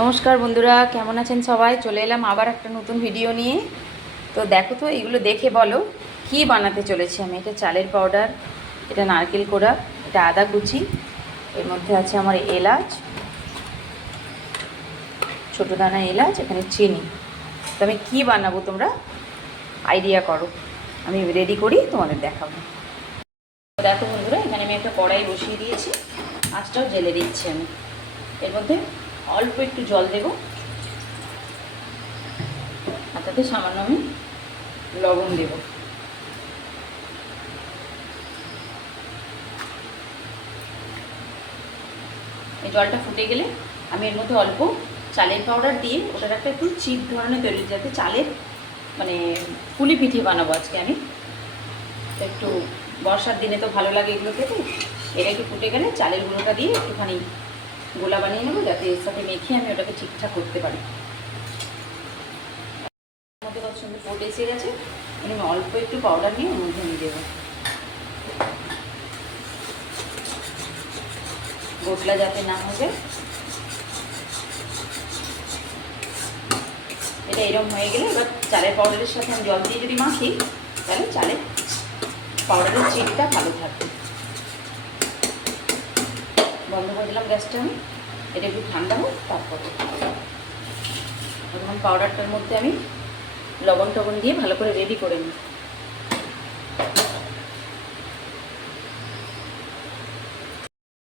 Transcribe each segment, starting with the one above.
নমস্কার বন্ধুরা, কেমন আছেন সবাই? চলে এলাম আবার একটা নতুন ভিডিও নিয়ে। তো দেখো তো, এগুলো দেখে বলো কি বানাতে চলেছি আমি। এটা চালের পাউডার, এটা নারকেল কোড়া, এটা আদা কুচি, এর মধ্যে আছে আমার এলাচ, ছোটো দানা এলাচ, এখানে চিনি। তো আমি কী বানাবো তোমরা আইডিয়া করো, আমি রেডি করি তোমাদের দেখাবো। দেখো বন্ধুরা, এখানে আমি একটা কড়াই বসিয়ে দিয়েছি, আঁচটাও জেলে দিচ্ছি আমি। এর মধ্যে অল্প একটু জল দেবো, আর তাতে সামান্য আমি লবণ দেব। এই জলটা ফুটে গেলে আমি এর মধ্যে অল্প চালের পাউডার দিয়ে ওটার একটা একটু চিপ ধরনের তৈরি, যাতে চালের মানে পুলি পিঠে বানাবো আজকে আমি। একটু বর্ষার দিনে তো ভালো লাগে এগুলো খেতে। এটা একটু ফুটে গেলে চালের গুঁড়োটা দিয়ে একটুখানি গোলা বানিয়ে নেবো, যাতে এর সাথে মেখে আমি ওটাকে ঠিকঠাক করতে পারি। মধ্যে কত সুন্দর ফুটে এসে গেছে, আমি অল্প একটু পাউডার নিয়ে ওর মধ্যে নিয়ে দেবো। গোটলা যাতে না হয়ে যায়। এটা এরকম হয়ে গেলে এবার চালের পাউডারের সাথে আমি জল দিয়ে যদি মাখি, তাহলে চালের পাউডারের চিটটা ভালো থাকবে। বন্ধ করে দিলাম গ্যাসটা আমি। এটা একটু ঠান্ডা হোক, তারপর এখন পাউডারটার মধ্যে আমি লবণ টবণ দিয়ে ভালো করে রেডি করে নিই।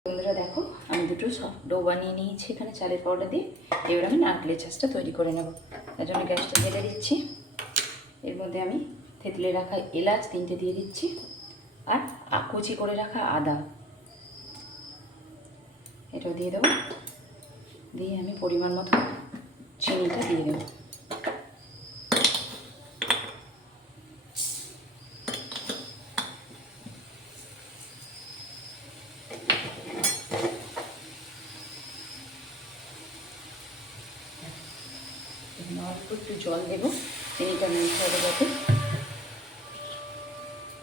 বন্ধুরা দেখো, আমি দুটো ডো বানিয়ে নিয়েছি এখানে চালের পাউডার দিয়ে। এবার আমি নারকেলের ছাঁচটা তৈরি করে নেব। তার জন্য গ্যাসটা জ্বেলে দিচ্ছি। এর মধ্যে আমি থেতলে রাখা এলাচ 3টে দিয়ে দিচ্ছি, আর কুচি করে রাখা আদা এটাও দিয়ে দেবো। দিয়ে আমি পরিমাণ মতো চিনিটা দিয়ে দেবো। অল্প একটু জল দেবো, চিনিটা মিশে হবে যাতে।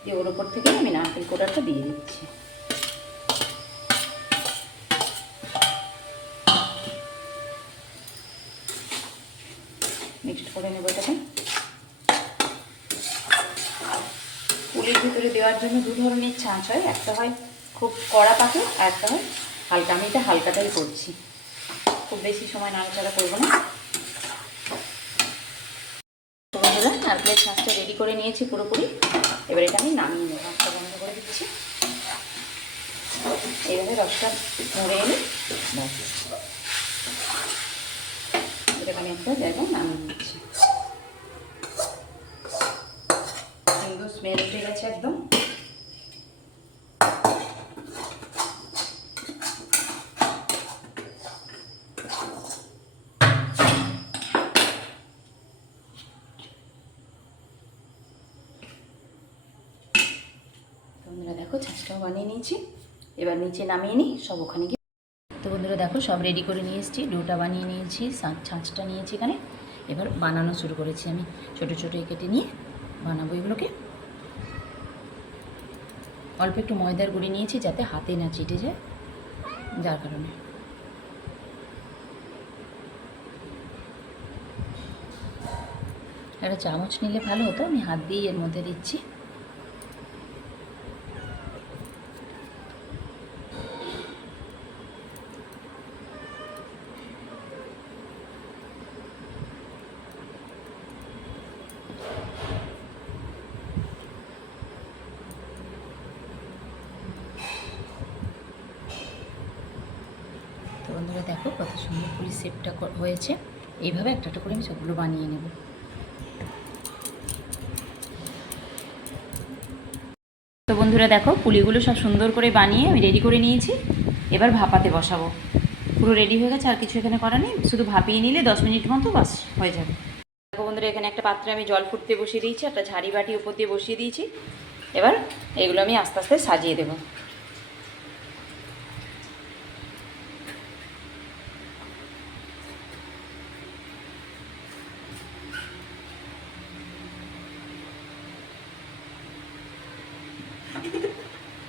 দিয়ে ওর ওপর থেকে আমি নারকেল কোড়াটা দিয়ে দিচ্ছি। মিক্সড করে নেবো এটাকে। পুলির ভিতরে দেওয়ার জন্য দু ধরনের ছাঁচ হয়, একটা হয় খুব কড়া পাকে, আর একটা হয় হালকা। আমি এটা হালকাটাই করছি, খুব বেশি সময় নাড়াচাড়া করবো না। তো বন্ধুরা, নারকেলের ছাঁচটা রেডি করে নিয়েছি পুরোপুরি। এবার এটা আমি নামিয়ে নেবো, রসটা বন্ধ করে দিচ্ছি। এইভাবে রসটা মরে এলে এটাকে আমি একটা জায়গায় নামিয়ে নিচ্ছি। সুন্দর স্মেল উঠে গেছে একদম। বন্ধুরা দেখো, ছাঁচটাও বানিয়ে নিয়েছি। এবার নিচে নামিয়ে নিই সব ওখানে গিয়ে। তো বন্ধুরা দেখো, সব রেডি করে নিয়ে এসেছি, ডোটা বানিয়ে নিয়েছি, ছাঁচটা নিয়েছি এখানে। এবার বানানো শুরু করেছি আমি। ছোটো ছোটো কেটে নিয়ে বানাবো এগুলোকে। অল্প একটু ময়দার গুঁড়ি নিয়েছি, যাতে হাতে না চিটে যায়, যার কারণে। একটা চামচ নিলে ভালো হতো, আমি হাত দিয়েই এর মধ্যে দিচ্ছি। তো বন্ধুরা দেখো, কত সুন্দর পুরি শেপটা হয়েছে। এইভাবে একটা একটা করে আমি সবগুলো বানিয়ে নেব। তো বন্ধুরা দেখো, পুলিগুলো সব সুন্দর করে বানিয়ে আমি রেডি করে নিয়েছি। এবার ভাপাতে বসাবো। পুরো রেডি হয়ে গেছে, আর কিছু এখানে করা নেই, শুধু ভাপিয়ে নিলে 10 মিনিট মতো বাস হয়ে যাবে। দেখো বন্ধুরা, এখানে একটা পাত্রে আমি জল ফুটতে বসিয়ে দিয়েছি, একটা ঝাড়ি বাটি উপর দিয়ে বসিয়ে দিয়েছি। এবার এগুলো আমি আস্তে আস্তে সাজিয়ে দেবো।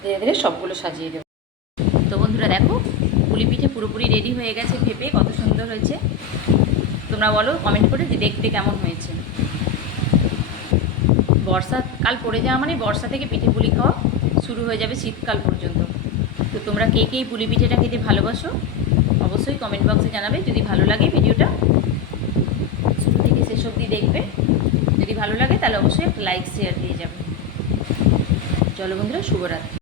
ধীরে ধীরে সবগুলো সাজিয়ে দেবো। তো বন্ধুরা দেখো, পুলি পিঠে পুরোপুরি রেডি রেডি হয়ে গেছে, পেঁপে কত সুন্দর হয়েছে। তোমরা বলো কমেন্ট করে যে দেখতে কেমন হয়েছে। বর্ষাকাল পড়ে যাওয়া মানে বর্ষা থেকে পিঠে পুলি খাওয়া শুরু হয়ে যাবে শীতকাল পর্যন্ত। তো তোমরা কে কে পুলি পিঠেটা খেতে ভালোবাসো অবশ্যই কমেন্ট বক্সে জানাবে। যদি ভালো লাগে ভিডিওটা শুরু থেকে শেষ অবধি দেখবে। যদি ভালো লাগে তাহলে অবশ্যই একটা লাইক শেয়ার দিয়ে যাবে। চলো বন্ধুরা, শুভরাত্রি।